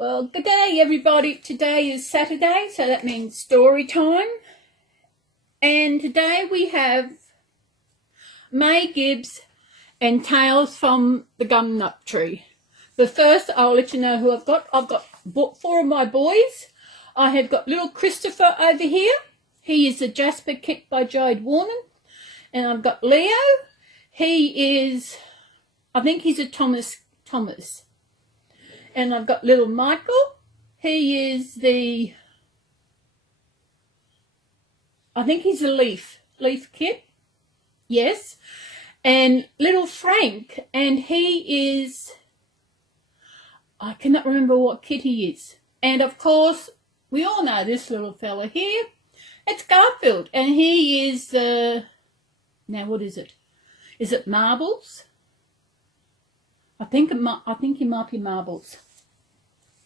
Well, good day everybody. Today is Saturday, so that means story time. And today we have May Gibbs and Tales from the Gum Nut Tree. But first I'll let you know who I've got. I've got 4 of my boys. I have got little Christopher over here. He is a Jasper kit by Jade Warner. And I've got Leo. He is, I think he's a Thomas. And I've got little Michael. He is the, I think he's a Leaf kit. Yes. And little Frank, and he is, I cannot remember what kit he is. And of course, we all know this little fella here. It's Garfield, and he is, now what is it? Is it Marbles? I think he might be Marbles.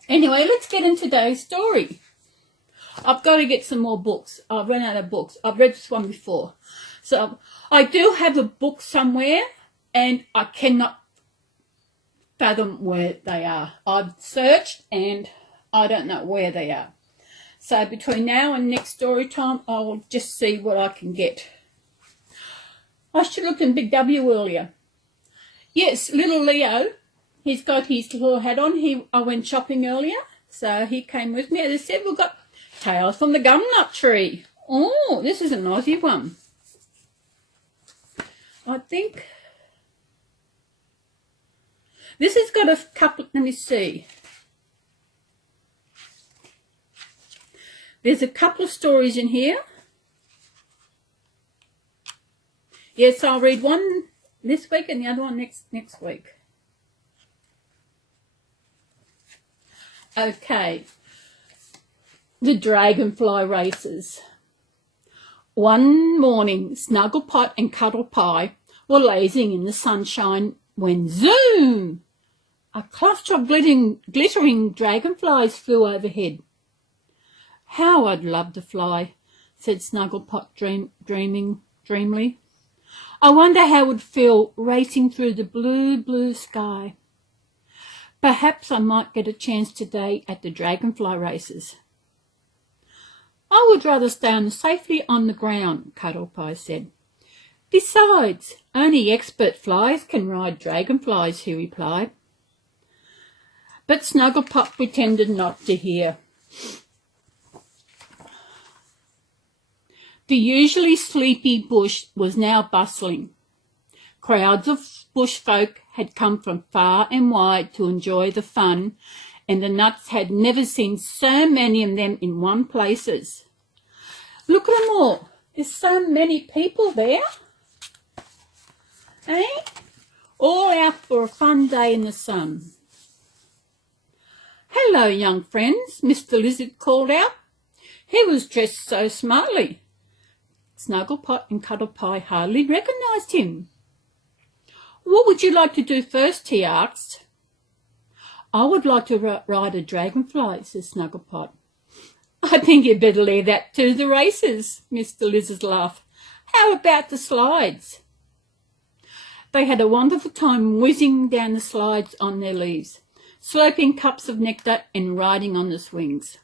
Anyway, let's get into today's story. I've got to get some more books. I've run out of books. I've read this one before. So I do have a book somewhere, and I cannot fathom where they are. I've searched, and I don't know where they are. So between now and next story time, I'll just see what I can get. I should have looked in Big W earlier. Yes, little Leo. He's got his little hat on. I went shopping earlier, so he came with me. As I said, we've got Tales from the Gum Nut Tree. Oh, this is an Aussie one. I think this has got a couple, let me see. There's a couple of stories in here. Yes, I'll read one this week and the other one next week. Okay. The Dragonfly Races. One morning, Snugglepot and Cuddlepie were lazing in the sunshine when zoom! A cluster of glittering dragonflies flew overhead. How I'd love to fly, said Snugglepot dreamily. I wonder how it would feel racing through the blue sky. Perhaps I might get a chance today at the dragonfly races. I would rather stay safely on the ground, Cuddlepie said. Besides, only expert flyers can ride dragonflies, he replied. But Snugglepot pretended not to hear. The usually sleepy bush was now bustling. Crowds of bush folk had come from far and wide to enjoy the fun, and the nuts had never seen so many of them in one places. Look at them all. There's so many people there. Eh? All out for a fun day in the sun. Hello, young friends, Mr. Lizard called out. He was dressed so smartly. Snugglepot and Cuddlepie hardly recognised him. What would you like to do first, he asked. I would like to ride a dragonfly, said Snugglepot. I think you'd better leave that to the races, Mr. Lizard laughed. How about the slides? They had a wonderful time whizzing down the slides on their leaves, slurping cups of nectar and riding on the swings.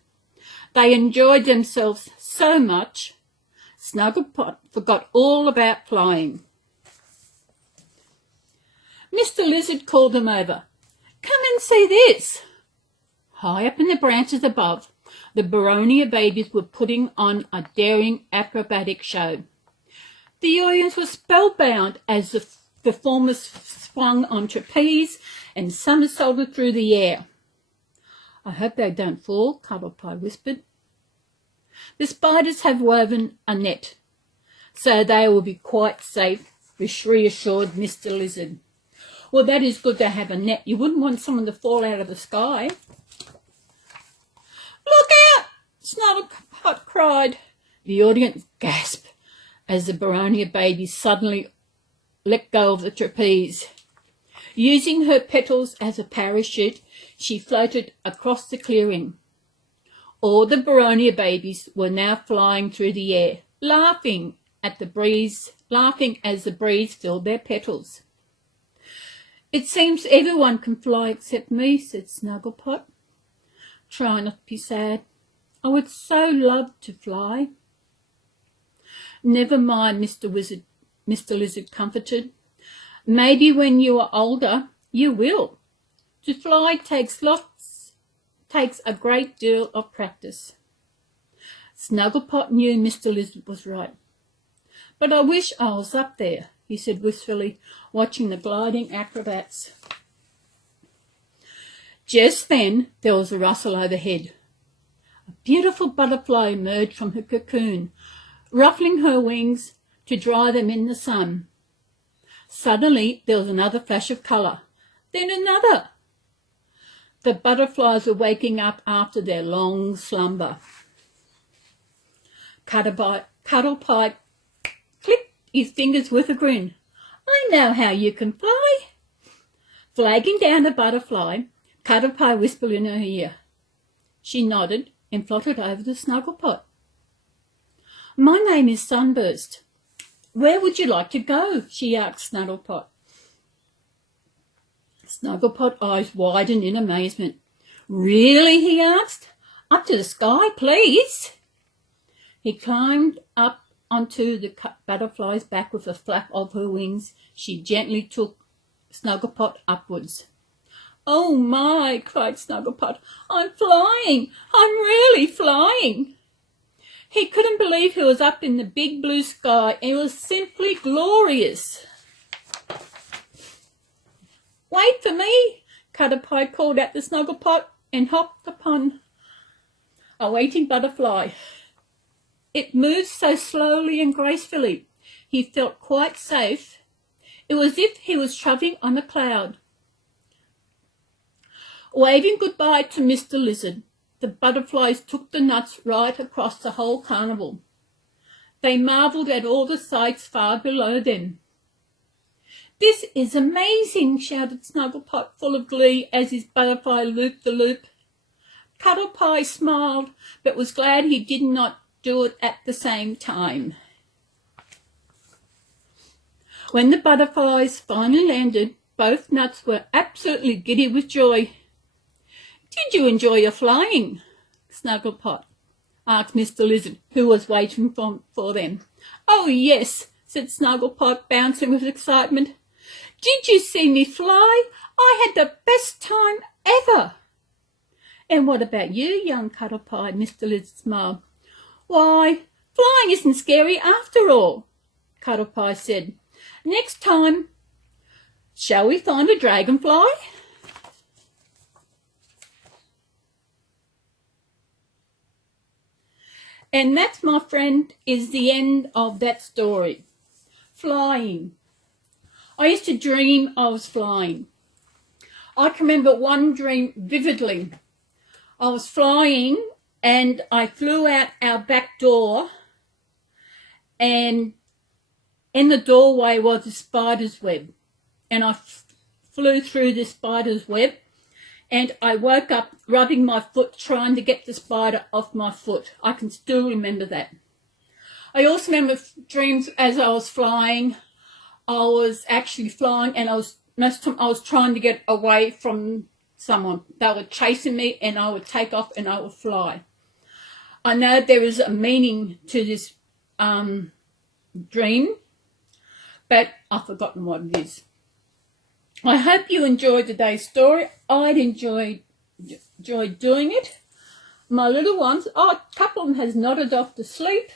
They enjoyed themselves so much, Snugglepot forgot all about flying. Mr. Lizard called them over. Come and see this. High up in the branches above, the Boronia babies were putting on a daring acrobatic show. The audience was spellbound as the performers swung on trapeze and somersaulted through the air. I hope they don't fall, Cuddlepie whispered. The spiders have woven a net, so they will be quite safe, reassured Mr. Lizard. Well, that is good to have a net. You wouldn't want someone to fall out of the sky. Look out! Snugglepot cried. The audience gasped as the Boronia baby suddenly let go of the trapeze. Using her petals as a parachute, she floated across the clearing. All the Boronia babies were now flying through the air, laughing as the breeze filled their petals. It seems everyone can fly except me, said Snugglepot. Try not to be sad. I would so love to fly. Never mind, Mr. Lizard comforted. Maybe when you are older, you will. To fly takes a great deal of practice. Snugglepot knew Mr. Lizard was right. But I wish I was up there, he said wistfully, watching the gliding acrobats. Just then there was a rustle overhead. A beautiful butterfly emerged from her cocoon, ruffling her wings to dry them in the sun. Suddenly there was another flash of colour, then another. The butterflies were waking up after their long slumber. Cuddlepie clicked his fingers with a grin. I know how you can fly. Flagging down a butterfly, Cuddlepie whispered in her ear. She nodded and fluttered over to Snugglepot. My name is Sunburst. Where would you like to go? She asked Snugglepot. Snugglepot's eyes widened in amazement. Really? He asked. Up to the sky, please. He climbed up onto the butterfly's back with a flap of her wings. She gently took Snugglepot upwards. Oh my, cried Snugglepot. I'm flying. I'm really flying. He couldn't believe he was up in the big blue sky. It was simply glorious. Wait for me, Cuddlepie called out to Snugglepot and hopped upon a waiting butterfly. It moved so slowly and gracefully. He felt quite safe. It was as if he was travelling on a cloud. Waving goodbye to Mr. Lizard, the butterflies took the nuts right across the whole carnival. They marvelled at all the sights far below them. This is amazing, shouted Snugglepot, full of glee as his butterfly looped the loop. Cuddlepie smiled, but was glad he did not do it at the same time. When the butterflies finally landed, both nuts were absolutely giddy with joy. Did you enjoy your flying? Snugglepot asked Mr. Lizard, who was waiting for them. Oh, yes, said Snugglepot, bouncing with excitement. Did you see me fly? I had the best time ever. And what about you, young Cuddlepie? Mr. Lizard smiled. Why, flying isn't scary after all, Cuddlepie said. Next time, shall we find a dragonfly? And that, my friend, is the end of that story. Flying. I used to dream I was flying. I can remember one dream vividly. I was flying and I flew out our back door, and in the doorway was a spider's web. And I flew through the spider's web, and I woke up rubbing my foot trying to get the spider off my foot. I can still remember that. I also remember dreams as I was flying. I was actually flying, and most of the time I was trying to get away from someone. They were chasing me, and I would take off and I would fly. I know there is a meaning to this dream, but I've forgotten what it is. I hope you enjoyed today's story. I'd enjoyed doing it. My little ones, a couple of them has nodded off to sleep.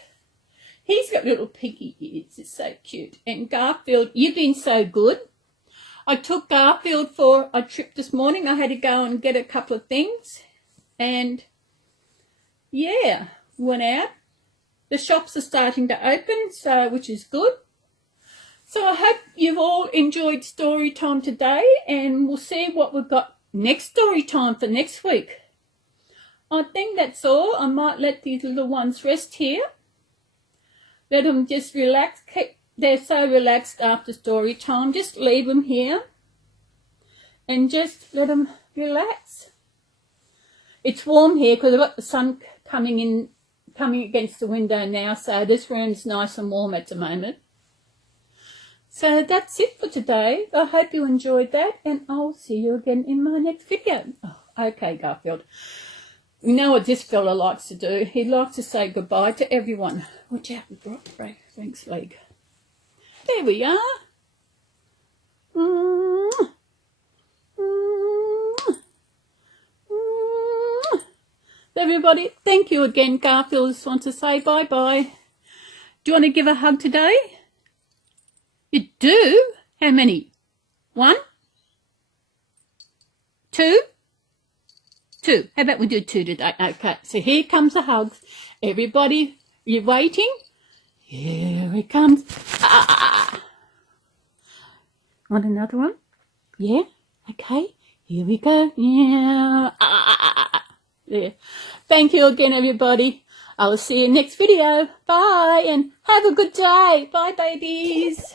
He's got little piggy ears. It's so cute. And Garfield, you've been so good. I took Garfield for a trip this morning. I had to go and get a couple of things. And, yeah, went out. The shops are starting to open, which is good. So I hope you've all enjoyed story time today, and we'll see what we've got next story time for next week. I think that's all. I might let these little ones rest here. Let them just relax. They're so relaxed after story time. Just leave them here and just let them relax. It's warm here because I've got the sun coming against the window now, so this room's nice and warm at the moment. So that's it for today. I hope you enjoyed that, and I'll see you again in my next video. Oh, okay, Garfield. You know what this fella likes to do? He likes to say goodbye to everyone. Watch out, we broke Frank's leg. There we are. Everybody, thank you again. Garfield just wants to say bye-bye. Do you want to give a hug today? You do? How many? 1? 2? 2. How about we do 2 today? Okay, so here comes the hugs. Everybody, you waiting? Here it comes. Want another one? Yeah? Okay, here we go. Yeah. There. Thank you again, everybody. I will see you next video. Bye, and have a good day. Bye, babies.